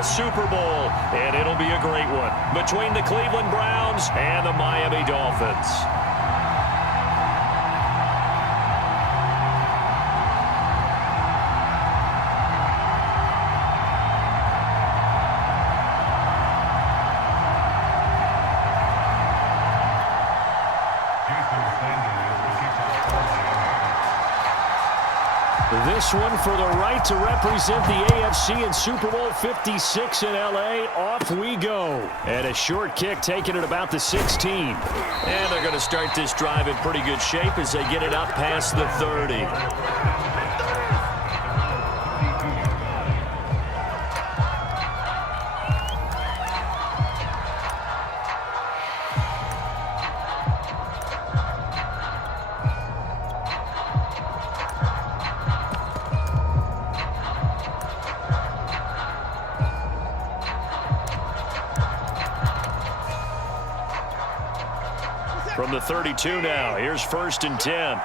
a Super Bowl, and it'll be a great one between the Cleveland Browns and the Miami Dolphins. This one for the right to represent the AFC in Super Bowl 56 in L.A. Off we go. And a short kick taken at about the 16. And they're going to start this drive in pretty good shape as they get it up past the 30. From the 32 now, here's 1st and 10.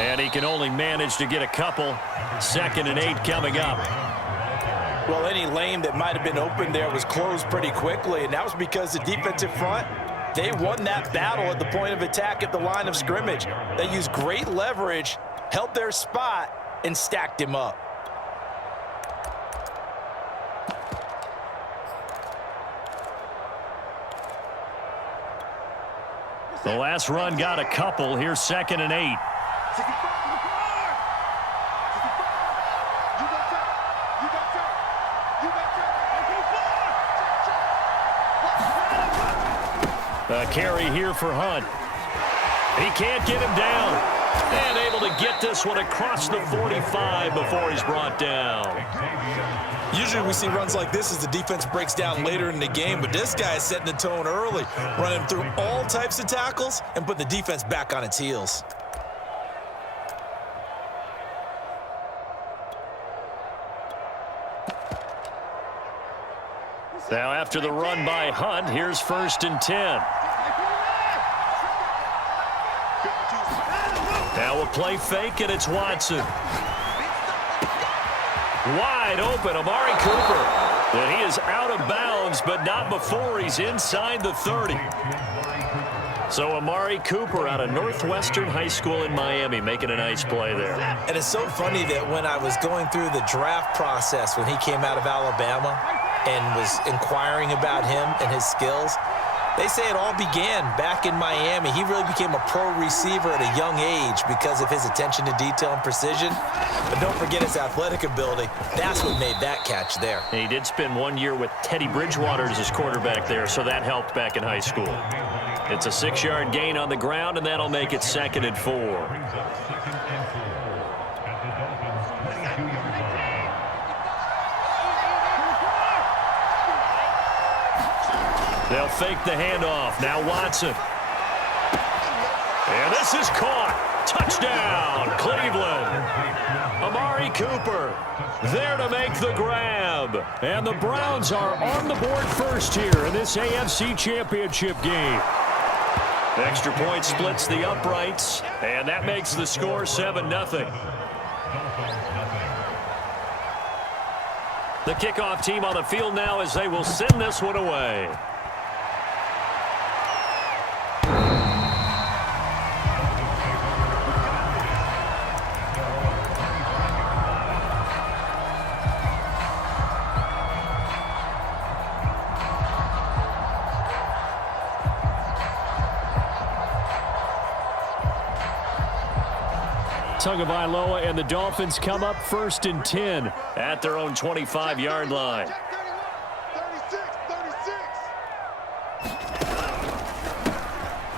And he can only manage to get a couple. 2nd and 8 coming up. Well, any lane that might have been open there was closed pretty quickly, and that was because the defensive front, they won that battle at the point of attack at the line of scrimmage. They used great leverage, held their spot, and stacked him up. The last run got a couple. Here's 2nd and 8. A carry here for Hunt. He can't get him down. And able to get this one across the 45 before he's brought down. Usually we see runs like this as the defense breaks down later in the game, but this guy is setting the tone early, running through all types of tackles and putting the defense back on its heels. Now after the run by Hunt, here's 1st and 10. Now a play fake, and it's Watson. Wide open, Amari Cooper. And he is out of bounds, but not before he's inside the 30. So Amari Cooper out of Northwestern High School in Miami making a nice play there. And it's so funny that when I was going through the draft process when he came out of Alabama and was inquiring about him and his skills, they say it all began back in Miami. He really became a pro receiver at a young age because of his attention to detail and precision. But don't forget his athletic ability. That's what made that catch there. And he did spend 1 year with Teddy Bridgewater as his quarterback there, so that helped back in high school. It's a 6-yard gain on the ground, and that'll make it 2nd and 4. They'll fake the handoff. Now Watson. And this is caught. Touchdown, Cleveland. Amari Cooper there to make the grab. And the Browns are on the board first here in this AFC Championship game. Extra point splits the uprights, and that makes the score 7-0. The kickoff team on the field now as they will send this one away. Tagovailoa and the Dolphins come up 1st and 10 at their own 25-yard line.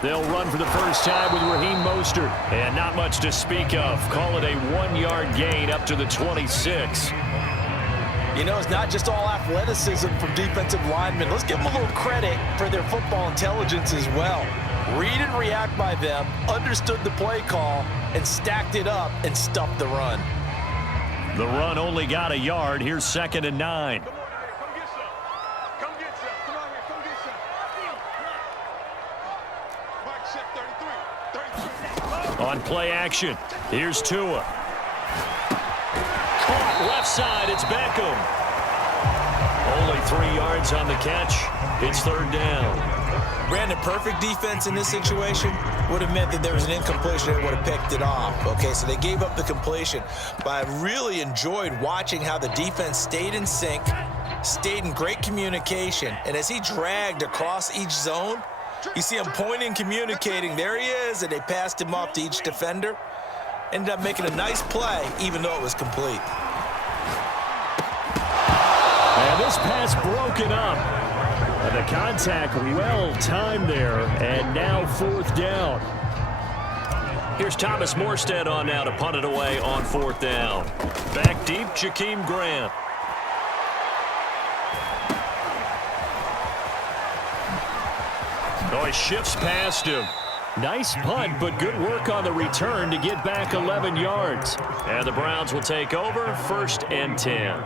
They'll run for the first time with Raheem Mostert. And not much to speak of. Call it a 1-yard gain up to the 26. You know, it's not just all athleticism from defensive linemen. Let's give them a little credit for their football intelligence as well. Read and react by them, understood the play call, and stacked it up and stuffed the run. The run only got a yard. Here's 2nd and 9. On play action, here's Tua. Caught left side, it's Beckham. Only 3 yards on the catch. It's third down. Brandon, perfect defense in this situation would have meant that there was an incompletion and would have picked it off. Okay, so they gave up the completion. But I really enjoyed watching how the defense stayed in sync, stayed in great communication. And as he dragged across each zone, you see him pointing, communicating. There he is, and they passed him off to each defender. Ended up making a nice play, even though it was complete. And this pass broken up. And the contact well timed there, and now fourth down. Here's Thomas Morstead on now to punt it away on fourth down. Back deep, Jakeem Grant. Oh, he shifts past him. Nice punt, but good work on the return to get back 11 yards. And the Browns will take over, 1st and 10.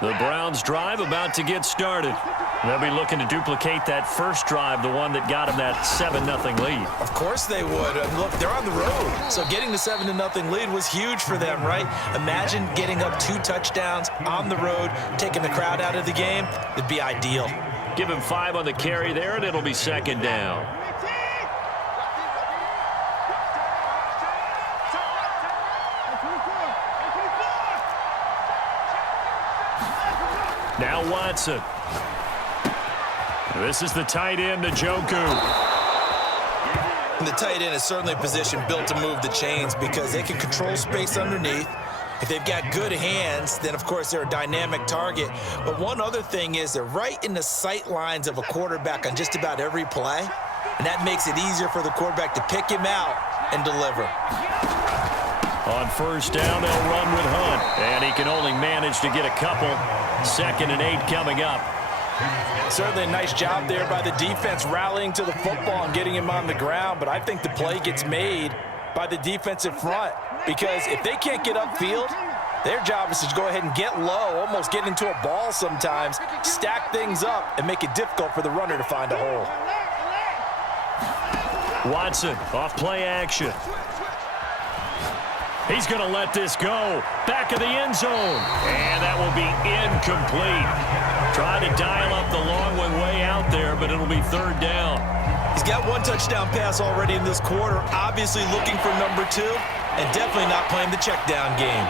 The Browns drive about to get started. They'll be looking to duplicate that first drive, the one that got them that 7-0 lead. Of course they would. And look, they're on the road. So getting the 7-0 lead was huge for them, right? Imagine getting up 2 touchdowns on the road, taking the crowd out of the game. It'd be ideal. Give him 5 on the carry there, and it'll be second down. Now Watson. This is the tight end, Njoku. And the tight end is certainly a position built to move the chains because they can control space underneath. If they've got good hands, then, of course, they're a dynamic target. But one other thing is they're right in the sight lines of a quarterback on just about every play, and that makes it easier for the quarterback to pick him out and deliver. On first down, they'll run with Hunt, and he can only manage to get a couple. 2nd and 8 coming up. Certainly a nice job there by the defense rallying to the football and getting him on the ground, but I think the play gets made by the defensive front because if they can't get upfield, their job is to go ahead and get low, almost get into a ball sometimes, stack things up, and make it difficult for the runner to find a hole. Watson off play action. He's going to let this go. Back of the end zone. And that will be incomplete. Try to dial up the long one way out there, but it'll be third down. He's got 1 touchdown pass already in this quarter, obviously looking for number 2, and definitely not playing the check down game.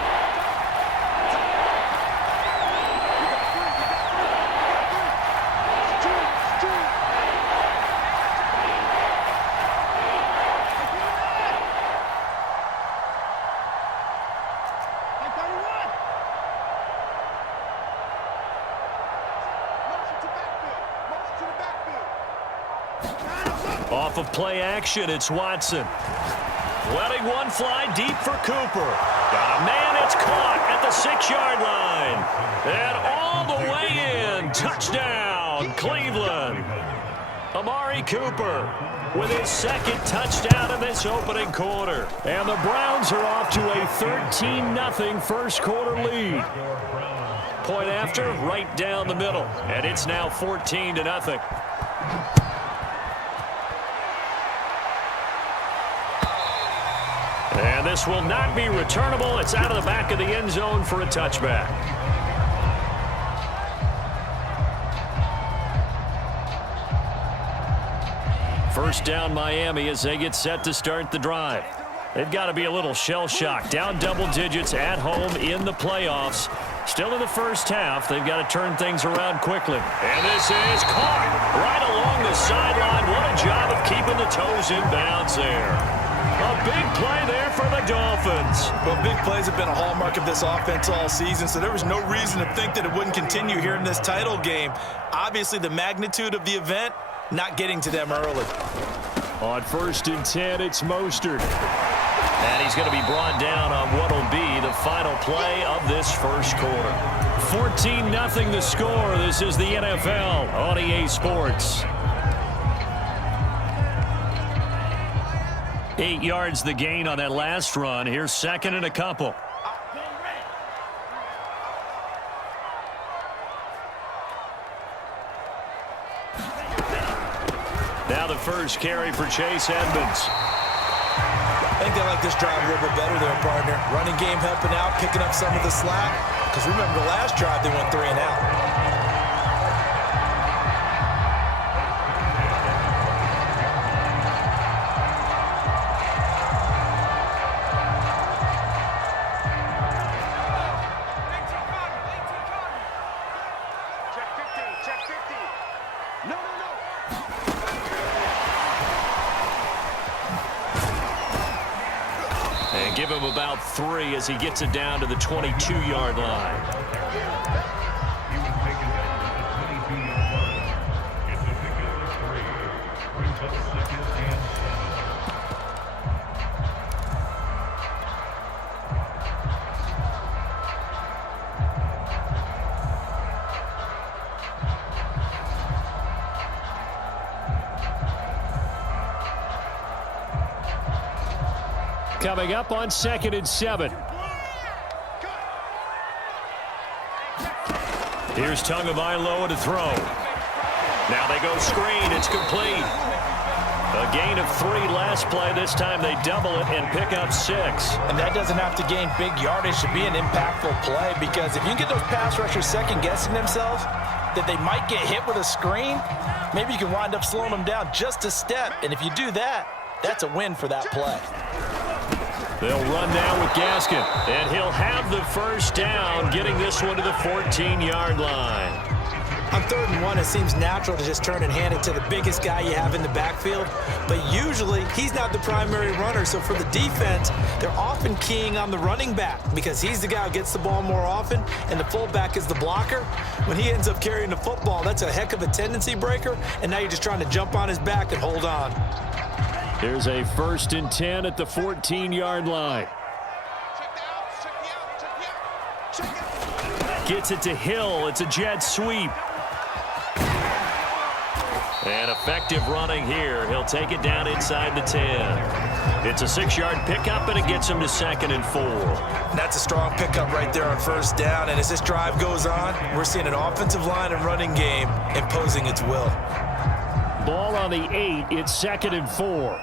Off of play action, it's Watson. Letting one fly deep for Cooper. Got a man, it's caught at the 6-yard line. And all the way in. Touchdown, Cleveland. Amari Cooper with his 2nd touchdown in this opening quarter. And the Browns are off to a 13-0 first quarter lead. Point after, right down the middle. And it's now 14-0. And this will not be returnable. It's out of the back of the end zone for a touchback. First down Miami as they get set to start the drive. They've got to be a little shell-shocked. Down double digits at home in the playoffs. Still in the first half. They've got to turn things around quickly. And this is caught right along the sideline. What a job of keeping the toes in bounds there. A big play there for the Dolphins. Well, big plays have been a hallmark of this offense all season, so there was no reason to think that it wouldn't continue here in this title game. Obviously, the magnitude of the event, not getting to them early. On 1st and 10, it's Mostert. And he's going to be brought down on what will be the final play of this first quarter. 14-0 the score. This is the NFL on EA Sports. 8 yards the gain on that last run. Here's 2nd and a couple. Now the first carry for Chase Edmonds. I think they like this drive a little bit better there, partner. Running game helping out, picking up some of the slack. Because remember, the last drive, they went 3 and out. And give him about 3 as he gets it down to the 22-yard line. Coming up on 2nd and 7. Here's Tagovailoa to throw. Now they go screen. It's complete. A gain of 3 last play. This time they double it and pick up 6. And that doesn't have to gain big yardage to be an impactful play, because if you can get those pass rushers second-guessing themselves that they might get hit with a screen, maybe you can wind up slowing them down just a step. And if you do that, that's a win for that play. They'll run now with Gaskin, and he'll have the first down, getting this one to the 14-yard line. On 3rd and 1, it seems natural to just turn and hand it to the biggest guy you have in the backfield. But usually, he's not the primary runner. So for the defense, they're often keying on the running back because he's the guy who gets the ball more often, and the fullback is the blocker. When he ends up carrying the football, that's a heck of a tendency breaker, and now you're just trying to jump on his back and hold on. Here's a 1st and 10 at the 14-yard line. Gets it to Hill. It's a jet sweep. And effective running here. He'll take it down inside the 10. It's a 6-yard pickup, and it gets him to 2nd and 4. That's a strong pickup right there on 1st down. And as this drive goes on, we're seeing an offensive line and running game imposing its will. Ball on the 8. It's 2nd and 4.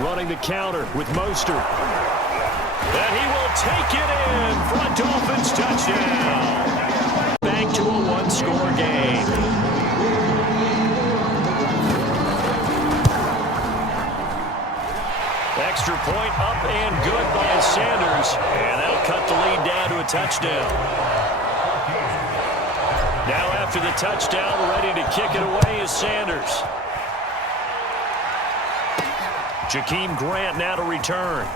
Running the counter with Mostert. And he will take it in for a Dolphins touchdown. Back to a 1-score game. Extra point up and good by Sanders. And that'll cut the lead down to a touchdown. Now after the touchdown, ready to kick it away is Sanders. Jakeem Grant now to return.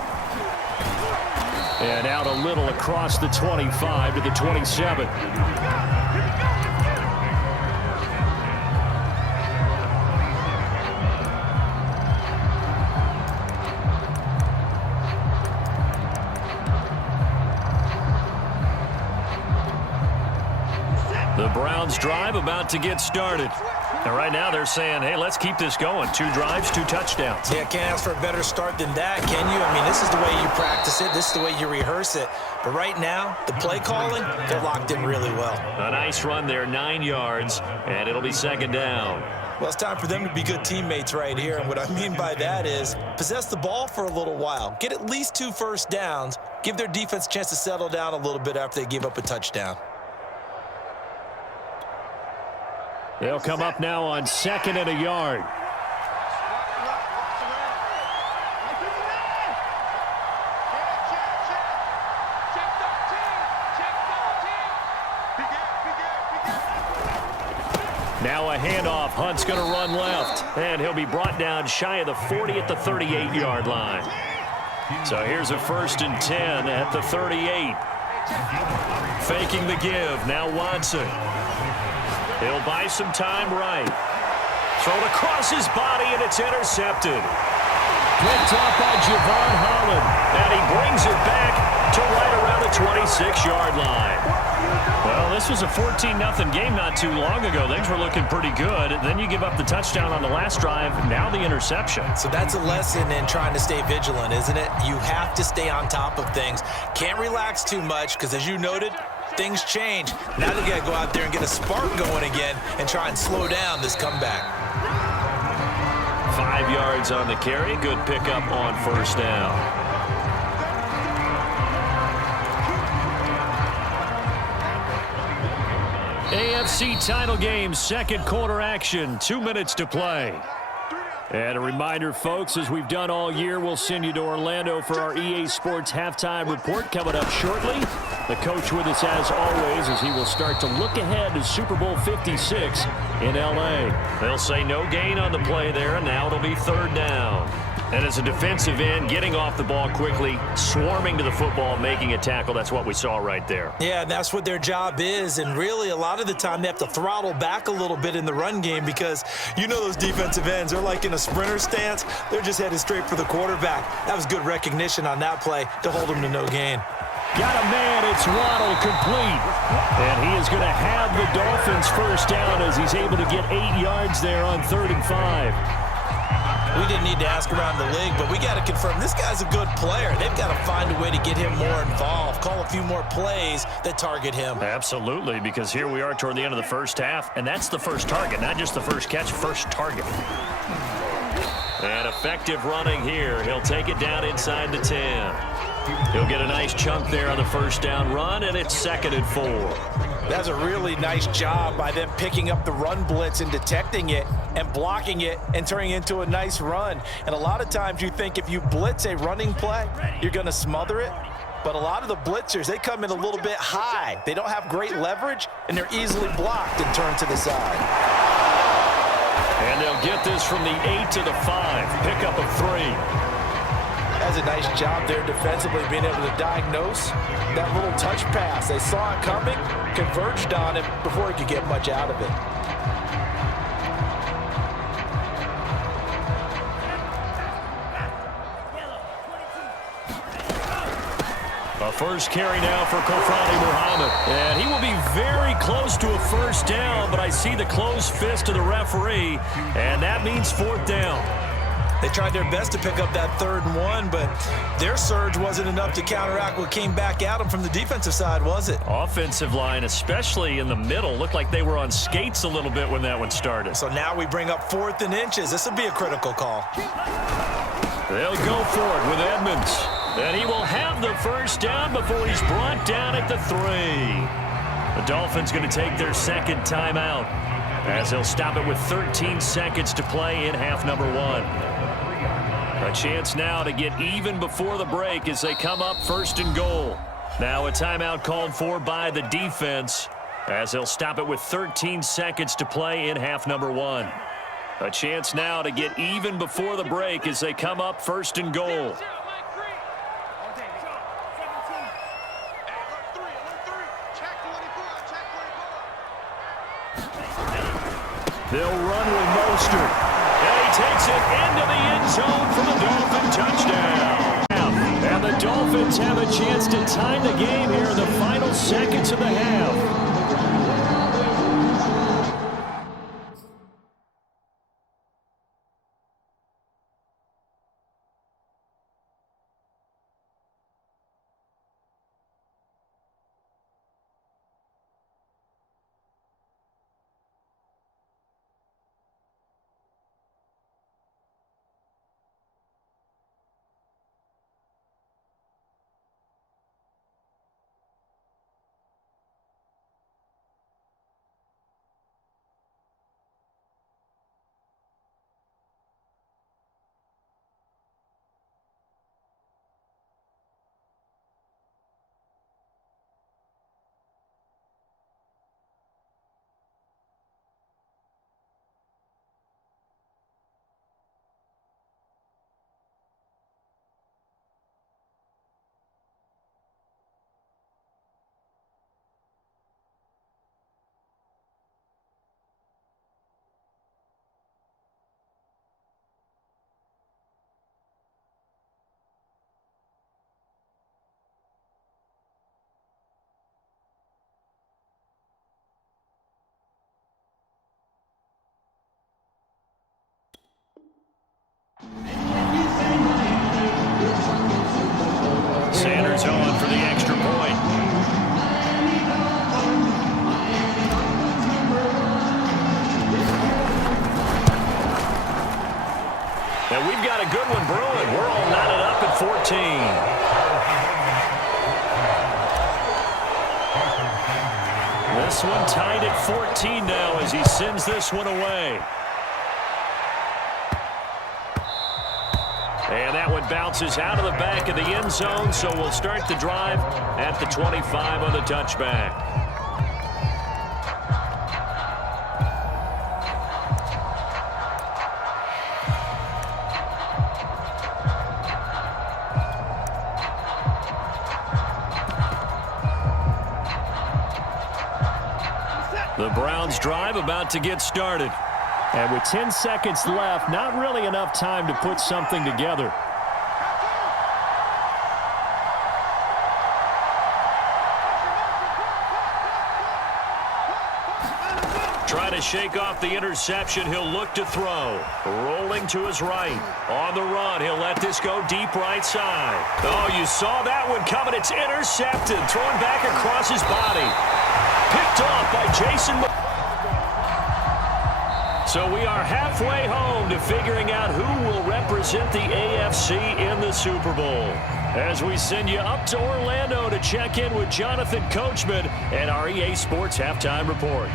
And out a little across the 25 to the 27. The Browns drive about to get started. And right now they're saying, hey, let's keep this going. 2 drives, 2 touchdowns. Yeah, can't ask for a better start than that, can you? I mean, this is the way you practice it. This is the way you rehearse it. But right now, the play calling, they're locked in really well. A nice run there, 9 yards, and it'll be 2nd down. Well, it's time for them to be good teammates right here. And what I mean by that is possess the ball for a little while. Get at least 2 first downs. Give their defense a chance to settle down a little bit after they give up a touchdown. They'll come up now on 2nd and a yard. Now a handoff. Hunt's going to run left. And he'll be brought down shy of the 40 at the 38-yard line. So here's a 1st and 10 at the 38. Faking the give. Now Watson. He'll buy some time right. Thrown across his body, and it's intercepted. Picked off by Javon Holland. And he brings it back to right around the 26-yard line. Well, this was a 14-0 game not too long ago. Things were looking pretty good. Then you give up the touchdown on the last drive. Now the interception. So that's a lesson in trying to stay vigilant, isn't it? You have to stay on top of things. Can't relax too much because, as you noted, things change. Now they got to go out there and get a spark going again and try and slow down this comeback. 5 yards on the carry. Good pickup on first down. AFC title game, second quarter action, 2 minutes to play. And a reminder, folks, as we've done all year, we'll send you to Orlando for our EA Sports halftime report coming up shortly. The coach with us as always as he will start to look ahead to Super Bowl 56 in L.A. They'll say no gain on the play there, and now it'll be third down. And as a defensive end, getting off the ball quickly, swarming to the football, making a tackle, that's what we saw right there. Yeah, that's what their job is, and really a lot of the time they have to throttle back a little bit in the run game because you know those defensive ends, they're like in a sprinter stance. They're just headed straight for the quarterback. That was good recognition on that play to hold them to no gain. Got a man, it's Waddle, complete. And he is going to have the Dolphins first down as he's able to get 8 yards there on 3rd and 5. We didn't need to ask around the league, but we got to confirm this guy's a good player. They've got to find a way to get him more involved, call a few more plays that target him. Absolutely, because here we are toward the end of the first half, and that's the first target, not just the first catch, first target. And effective running here. He'll take it down inside the 10. He'll get a nice chunk there on the first down run, and it's 2nd and 4. That's a really nice job by them picking up the run blitz and detecting it and blocking it and turning it into a nice run. And a lot of times you think if you blitz a running play, you're going to smother it. But a lot of the blitzers, they come in a little bit high. They don't have great leverage, and they're easily blocked and turned to the side. And they'll get this from the 8 to the 5. Pickup of 3. That's a nice job there defensively, being able to diagnose that little touch pass. They saw it coming, converged on him before he could get much out of it. A first carry now for Kofrani Muhammad. And he will be very close to a first down, but I see the closed fist of the referee, and that means 4th down. They tried their best to pick up that 3rd and 1, but their surge wasn't enough to counteract what came back at them from the defensive side, was it? Offensive line, especially in the middle, looked like they were on skates a little bit when that one started. So now we bring up 4th and inches. This will be a critical call. They'll go for it with Edmonds. And he will have the first down before he's brought down at the 3. The Dolphins going to take their 2nd timeout as they'll stop it with 13 seconds to play in half number 1. A chance now to get even before the break as they come up 1st and goal. Now a timeout called for by the defense as they'll stop it with 13 seconds to play in half number 1. A chance now to get even before the break as they come up 1st and goal. They'll run with Mostert. And he takes it into the end zone for the Dolphin touchdown. And the Dolphins have a chance to tie the game here in the final seconds of the half. Packers on for the extra point. And we've got a good one brewing. We're all knotted up at 14. This one tied at 14 now as he sends this one away. And that one bounces out of the back of the end zone, so we'll start the drive at the 25 on the touchback. The Browns drive about to get started. And with 10 seconds left, not really enough time to put something together. Trying to shake off the interception. He'll look to throw. Rolling to his right. On the run, he'll let this go deep right side. Oh, you saw that one coming. It's intercepted. Thrown back across his body. Picked off by Jason. So we are halfway home to figuring out who will represent the AFC in the Super Bowl. As we send you up to Orlando to check in with Jonathan Coachman and our EA Sports Halftime Report.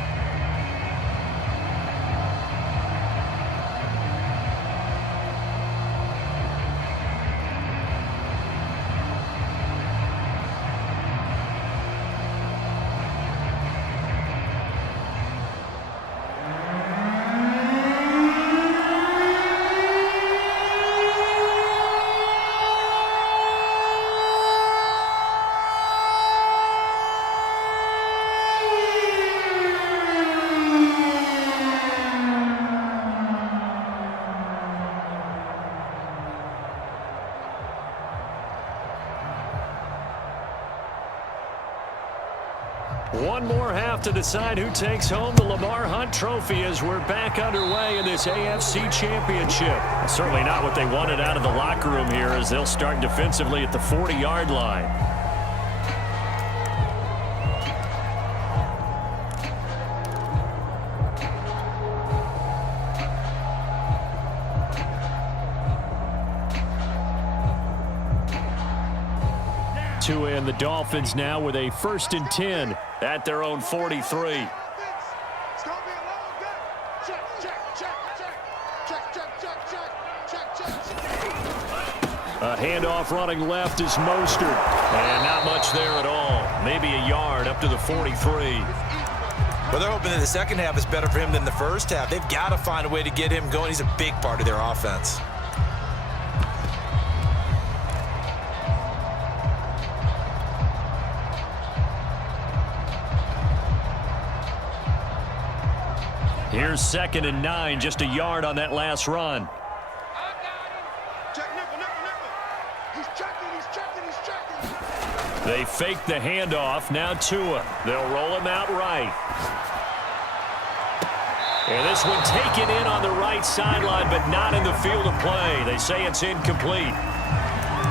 One more half to decide who takes home the Lamar Hunt Trophy as we're back underway in this AFC Championship. Certainly not what they wanted out of the locker room here as they'll start defensively at the 40-yard line. To end the Dolphins now with a 1st and 10 at their own 43. A handoff running left is Mostert. And not much there at all. Maybe a yard up to the 43. Well, they're hoping that the second half is better for him than the first half. They've got to find a way to get him going. He's a big part of their offense. Here's 2nd and 9, just a yard on that last run. They fake the handoff. Now Tua. They'll roll him out right. And this one taken in on the right sideline, but not in the field of play. They say it's incomplete.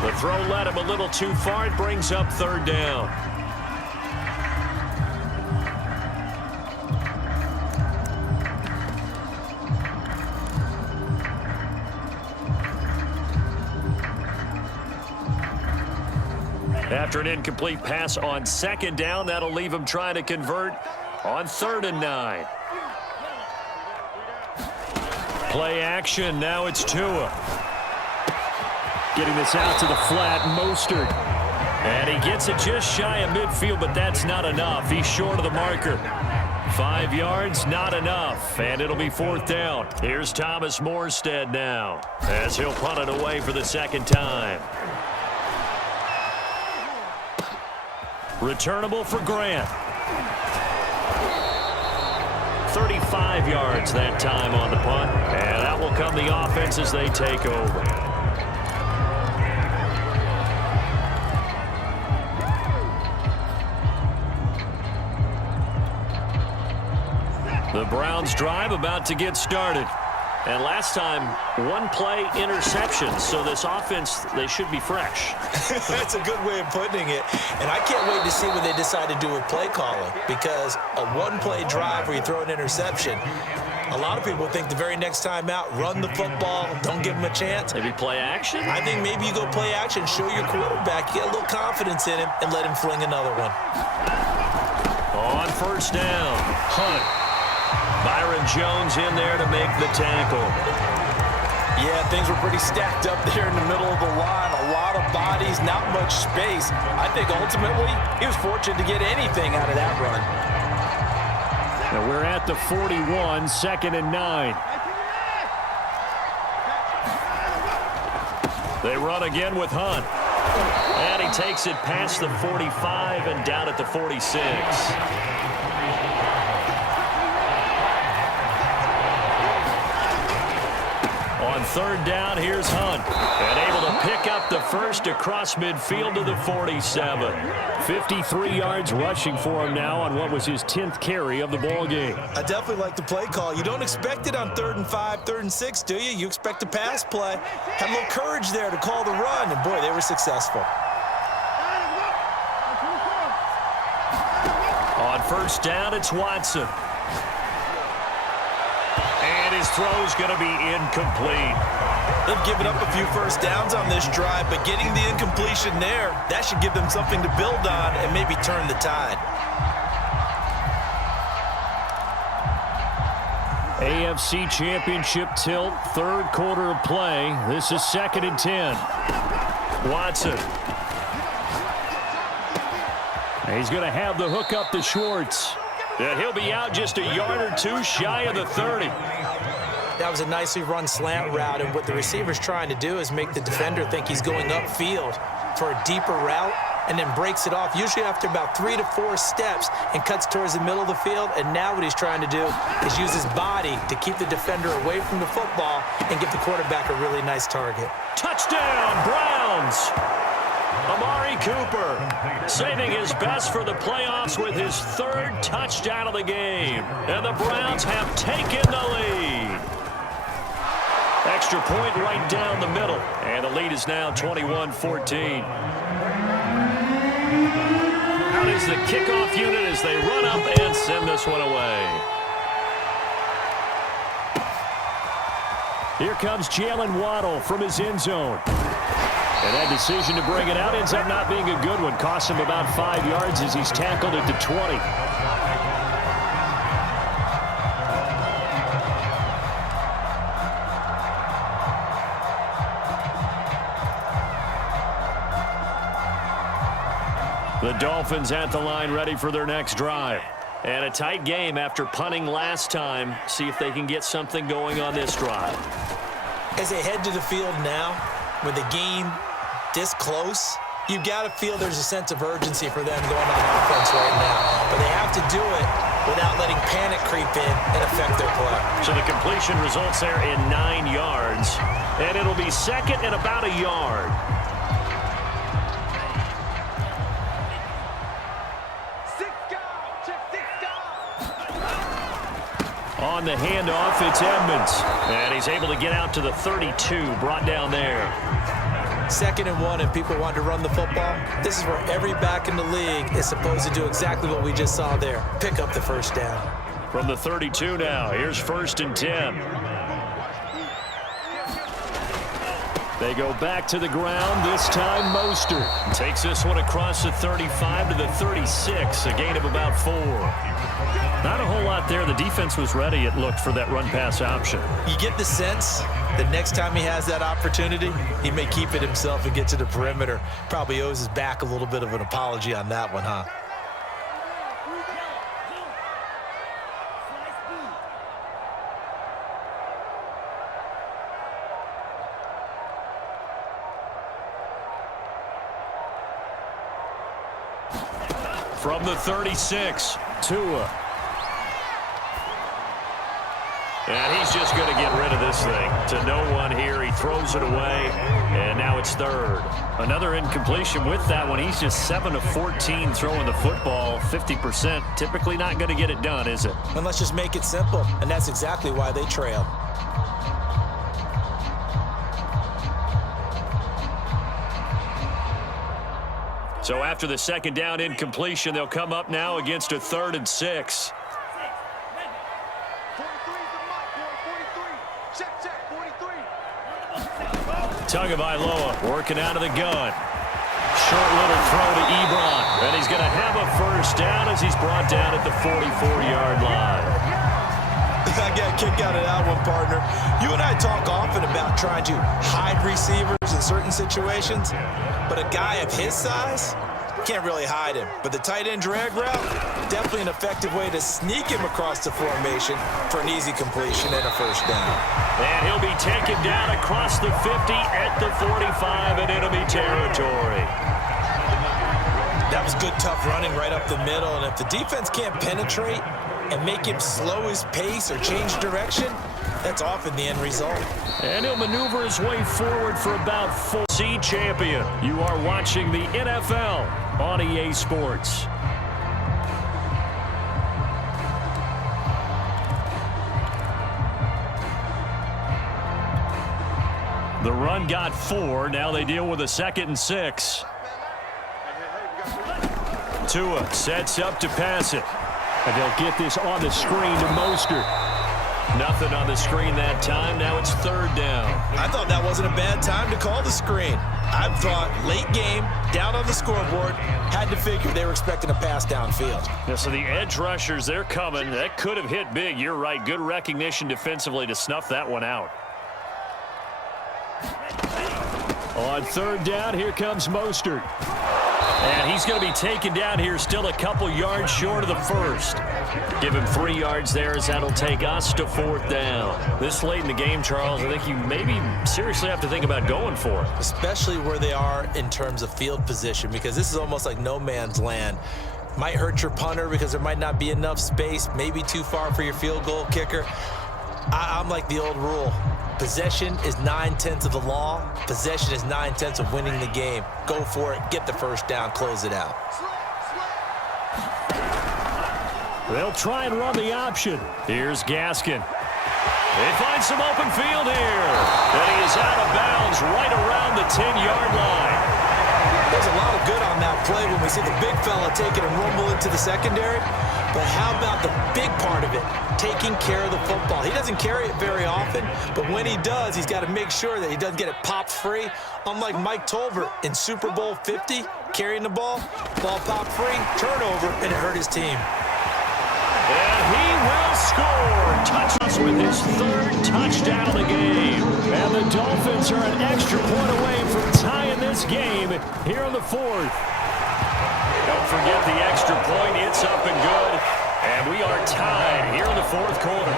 The throw led him a little too far. It brings up 3rd down. After an incomplete pass on 2nd down, that'll leave him trying to convert on 3rd and 9. Play action. Now it's Tua. Getting this out to the flat, Mostert. And he gets it just shy of midfield, but that's not enough. He's short of the marker. 5 yards, not enough. And it'll be 4th down. Here's Thomas Morstead now as he'll punt it away for the 2nd time. Returnable for Grant. 35 yards that time on the punt. And that will come the offense as they take over. The Browns drive about to get started. And last time, one-play interception. So this offense, they should be fresh. That's a good way of putting it. And I can't wait to see what they decide to do with play calling, because a one-play drive where you throw an interception, a lot of people think the very next time out, run the football, don't give him a chance. Maybe play action? I think maybe you go play action, show your quarterback, get a little confidence in him, and let him fling another one. On first down, Hunt. Byron Jones in there to make the tackle. Yeah, things were pretty stacked up there in the middle of the line. A lot of bodies, not much space. I think ultimately he was fortunate to get anything out of that run. Now we're at the 41, 2nd and 9. They run again with Hunt. And he takes it past the 45 and down at the 46. On third down, here's Hunt. And able to pick up the first across midfield to the 47. 53 yards rushing for him now on what was his 10th carry of the ball game. I definitely like the play call. You don't expect it on 3rd and 5, 3rd and 6, do you? You expect a pass play. Had a little courage there to call the run, and boy, they were successful. On first down, it's Watson. And his throw's going to be incomplete. They've given up a few first downs on this drive, but getting the incompletion there, that should give them something to build on and maybe turn the tide. AFC Championship tilt, 3rd quarter of play. This is 2nd and 10. Watson. He's going to have the hook up to Schwartz. And he'll be out just a yard or two shy of the 30. That was a nicely run slant route, and what the receiver's trying to do is make the defender think he's going upfield for a deeper route, and then breaks it off, usually after about 3 to 4 steps, and cuts towards the middle of the field. And now what he's trying to do is use his body to keep the defender away from the football and give the quarterback a really nice target. Touchdown, Browns! Amari Cooper saving his best for the playoffs with his 3rd touchdown of the game. And the Browns have taken the lead. Extra point right down the middle. And the lead is now 21-14. Out is the kickoff unit as they run up and send this one away. Here comes Jalen Waddle from his end zone. And that decision to bring it out ends up not being a good one. Costs him about 5 yards as he's tackled at the 20. The Dolphins at the line ready for their next drive. And a tight game after punting last time. See if they can get something going on this drive. As they head to the field now, with the game this close, you've got to feel there's a sense of urgency for them going on offense right now. But they have to do it without letting panic creep in and affect their play. So the completion results there in 9 yards. And it'll be 2nd and about a yard. On the handoff, it's Edmonds. And he's able to get out to the 32, brought down there. 2nd and 1, and people want to run the football. This is where every back in the league is supposed to do exactly what we just saw there. Pick up the first down. From the 32 now, here's 1st and 10. They go back to the ground, this time Mostert. Takes this one across the 35 to the 36, a gain of about 4. Not a whole lot there. The defense was ready, it looked, for that run-pass option. You get the sense that next time he has that opportunity, he may keep it himself and get to the perimeter. Probably owes his back a little bit of an apology on that one, huh? From the 36, Tua. And he's just going to get rid of this thing. To no one here. He throws it away. And now it's 3rd. Another incompletion with that one. He's just 7 of 14 throwing the football. 50%. Typically not going to get it done, is it? And let's just make it simple. And that's exactly why they trail. So after the second down incompletion, they'll come up now against a 3rd and 6. Tagovailoa working out of the gun. Short little throw to Ebron. And he's going to have a first down as he's brought down at the 44-yard line. I got a kick out of that one, partner. You and I talk often about trying to hide receivers in certain situations, but a guy of his size can't really hide him. But the tight end drag route, definitely an effective way to sneak him across the formation for an easy completion and a first down. And he'll be taken down across the 50 at the 45 in enemy territory. That was good, tough running right up the middle, and if the defense can't penetrate and make him slow his pace or change direction, that's often the end result. And he'll maneuver his way forward for about 4. AFC champion. You are watching the NFL on EA Sports. The run got 4. Now they deal with a 2nd and 6. Tua sets up to pass it. And they'll get this on the screen to Mostert. Nothing on the screen that time. Now it's 3rd down. I thought that wasn't a bad time to call the screen. I thought late game, down on the scoreboard, had to figure they were expecting a pass downfield. Yeah, so the edge rushers, they're coming. That could have hit big. You're right. Good recognition defensively to snuff that one out. On 3rd down, here comes Mostert. And he's going to be taken down here, still a couple yards short of the first. Give him 3 yards there as that'll take us to 4th down. This late in the game, Charles, I think you maybe seriously have to think about going for it. Especially where they are in terms of field position, because this is almost like no man's land. Might hurt your punter because there might not be enough space, maybe too far for your field goal kicker. I'm like the old rule. Possession is 9/10 of the law. Possession is 9/10 of winning the game. Go for it. Get the first down. Close it out. They'll try and run the option. Here's Gaskin. They find some open field here. And he is out of bounds right around the 10-yard line. There's a lot of good on that play when we see the big fella taking a rumble into the secondary. But how about the big part of it, taking care of the football? He doesn't carry it very often, but when he does, he's got to make sure that he doesn't get it popped free. Unlike Mike Tolbert in Super Bowl 50, carrying the ball popped free, turnover, and it hurt his team. And he will score. Touches with his 3rd touchdown of the game. And the Dolphins are an extra point away from tying this game here in the 4th. Don't forget the extra point. It's up and good. And we are tied here in the 4th quarter.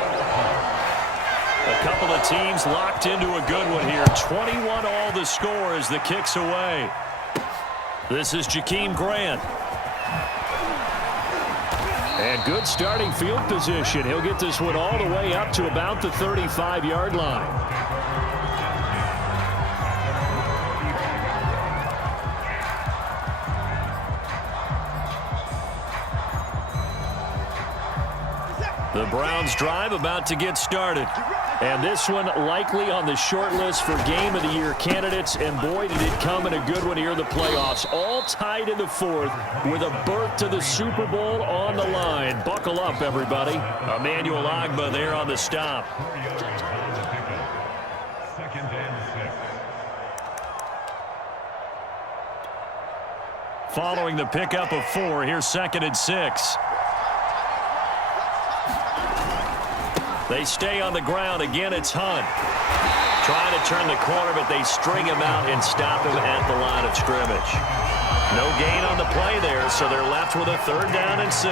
A couple of teams locked into a good one here. 21 all the score as the kick's away. This is Jakeem Grant. And good starting field position. He'll get this one all the way up to about the 35-yard line. The Browns drive about to get started. And this one likely on the short list for Game of the Year candidates. And boy, did it come in a good one here in the playoffs. All tied in the 4th with a berth to the Super Bowl on the line. Buckle up, everybody. Emmanuel Ogbah there on the stop. Following the pickup of 4, here's 2nd and 6. They stay on the ground. Again, it's Hunt. Trying to turn the corner, but they string him out and stop him at the line of scrimmage. No gain on the play there, so they're left with a 3rd down and 6.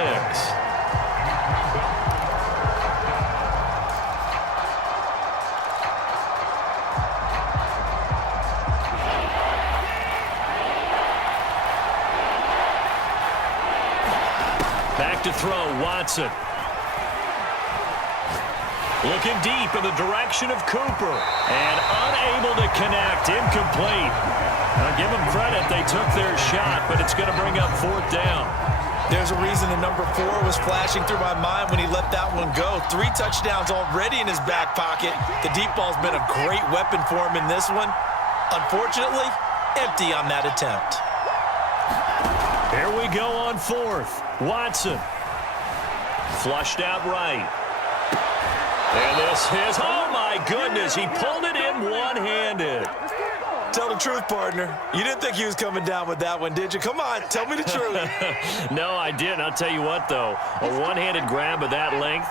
Back to throw, Watson. Looking deep in the direction of Cooper. And unable to connect. Incomplete. Now give them credit. They took their shot, but it's going to bring up 4th down. There's a reason the number 4 was flashing through my mind when he let that one go. 3 touchdowns already in his back pocket. The deep ball's been a great weapon for him in this one. Unfortunately, empty on that attempt. Here we go on fourth. Watson. Flushed out right. And this is, oh my goodness, he pulled it in one-handed. Tell the truth, partner. You didn't think he was coming down with that one, did you? Come on, tell me the truth. No, I didn't. I'll tell you what, though. A one-handed grab of that length.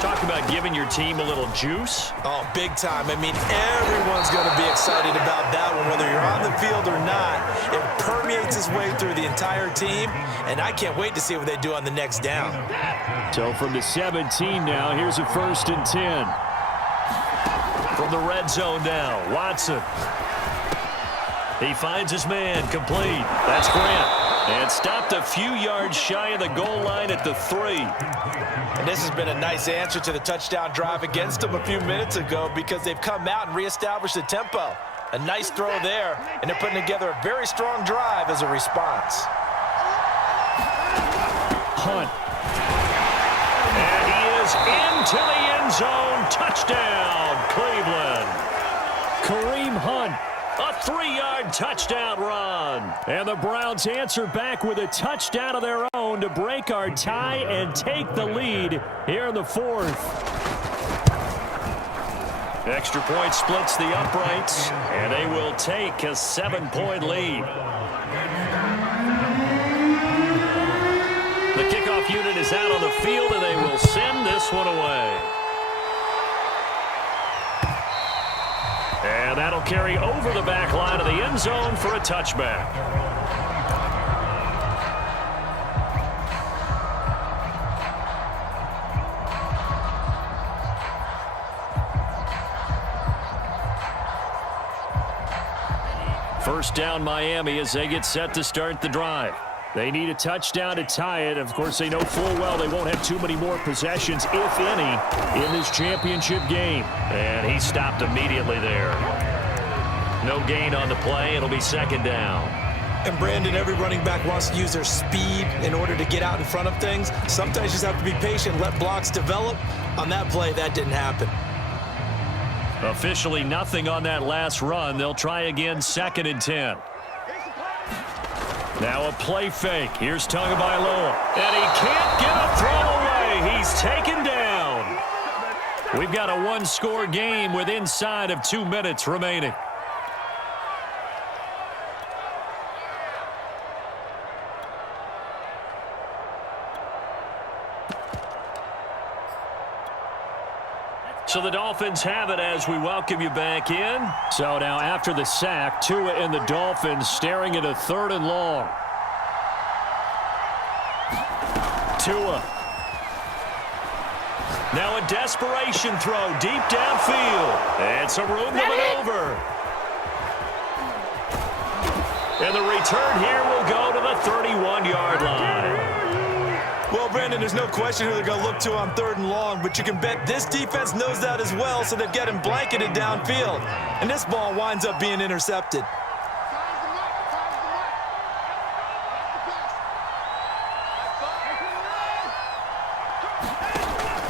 Talk about giving your team a little juice. Oh, big time. I mean, everyone's going to be excited about that one, whether you're on the field or not. It permeates its way through the entire team, and I can't wait to see what they do on the next down. So from the 17 now, here's a 1st and 10. From the red zone now, Watson. He finds his man, complete. That's Grant. And stopped a few yards shy of the goal line at the 3. And this has been a nice answer to the touchdown drive against them a few minutes ago because they've come out and reestablished the tempo. A nice throw there, and they're putting together a very strong drive as a response. Hunt. And he is into the end zone. Touchdown, Cleveland. Kareem Hunt. A 3-yard touchdown run. And the Browns answer back with a touchdown of their own to break our tie and take the lead here in the 4th. Extra point splits the uprights, and they will take a 7-point lead. The kickoff unit is out on the field, and they will send this one away. And that'll carry over the back line of the end zone for a touchback. First down, Miami, as they get set to start the drive. They need a touchdown to tie it. Of course, they know full well they won't have too many more possessions, if any, in this championship game. And he stopped immediately there. No gain on the play. It'll be 2nd down. And, Brandon, every running back wants to use their speed in order to get out in front of things. Sometimes you just have to be patient, let blocks develop. On that play, that didn't happen. Officially nothing on that last run. They'll try again, 2nd and 10. Now a play fake. Here's Tagovailoa. And he can't get a throw away. He's taken down. We've got a one-score game with inside of 2 minutes remaining. So the Dolphins have it as we welcome you back in. So now after the sack, Tua and the Dolphins staring at a 3rd and long. Tua. Now a desperation throw deep downfield. And some room to maneuver. And the return here will go to the 31-yard line. Well, Brandon, there's no question who they're going to look to on 3rd and long, but you can bet this defense knows that as well, so they're getting blanketed downfield. And this ball winds up being intercepted.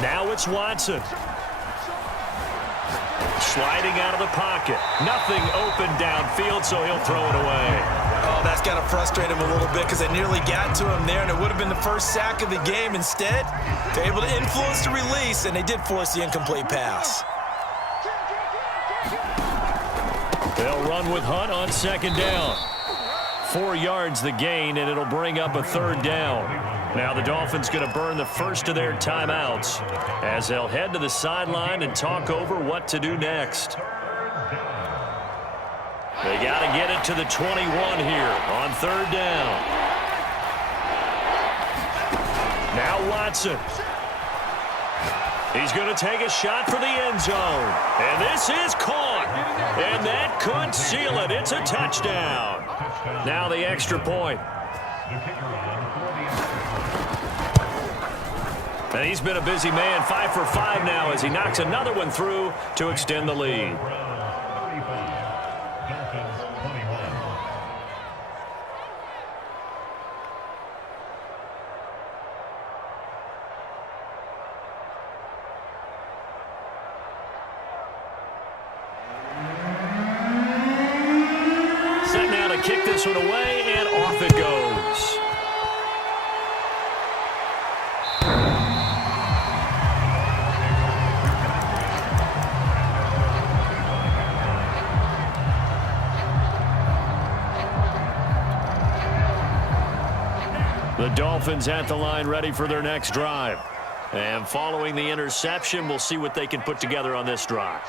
Now it's Watson. Sliding out of the pocket. Nothing open downfield, so he'll throw it away. Oh, that's got to frustrate him a little bit because they nearly got to him there, and it would have been the first sack of the game. Instead, they're able to influence the release, and they did force the incomplete pass. They'll run with Hunt on 2nd down. 4 yards the gain, and it'll bring up a 3rd down. Now the Dolphins going to burn the first of their timeouts as they'll head to the sideline and talk over what to do next. They got to get it to the 21 here on 3rd down. Now Watson. He's going to take a shot for the end zone. And this is caught. And that could seal it. It's a touchdown. Now the extra point. And he's been a busy man, 5 for 5 now as he knocks another one through to extend the lead. Set now to kick this one away, and off it goes. The Dolphins at the line ready for their next drive. And following the interception, we'll see what they can put together on this drive.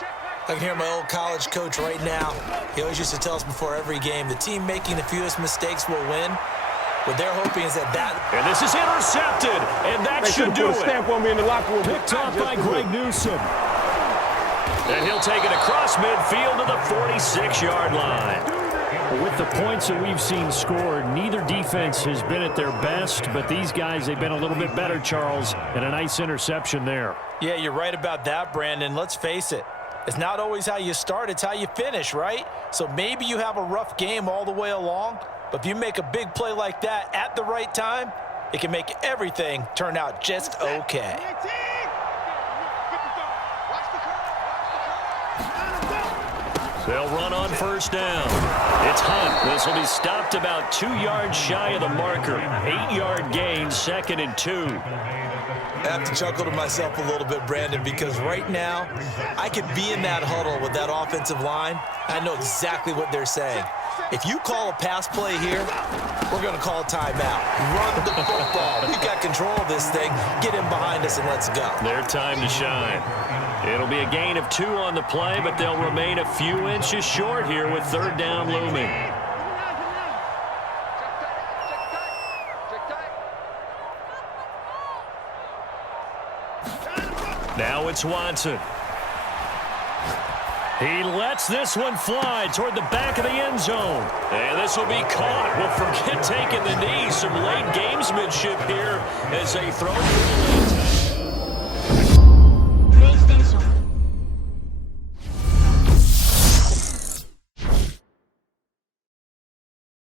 I can hear my old college coach right now. He always used to tell us before every game, the team making the fewest mistakes will win. What they're hoping is that And this is intercepted, and that should do it. Stamp on me in the locker room. Picked off by Greg Newsome. And he'll take it across midfield to the 46-yard line. With the points that we've seen scored, neither defense has been at their best, but these guys, they've been a little bit better, Charles, and a nice interception there. Yeah, you're right about that, Brandon. Let's face it. It's not always how you start, it's how you finish, right? So maybe you have a rough game all the way along, but if you make a big play like that at the right time, it can make everything turn out just okay. They'll run on first down. It's Hunt. This will be stopped about 2 yards shy of the marker. 8-yard gain, 2nd and 2. I have to chuckle to myself a little bit, Brandon, because right now I could be in that huddle with that offensive line. I know exactly what they're saying. If you call a pass play here, we're going to call a timeout. Run the football. We've got control of this thing. Get in behind us and let's go. Their time to shine. It'll be a gain of 2 on the play, but they'll remain a few inches short here with 3rd down looming. Now it's Watson. He lets this one fly toward the back of the end zone. And this will be caught. Well, forget taking the knee. Some late gamesmanship here as they throw for the lead.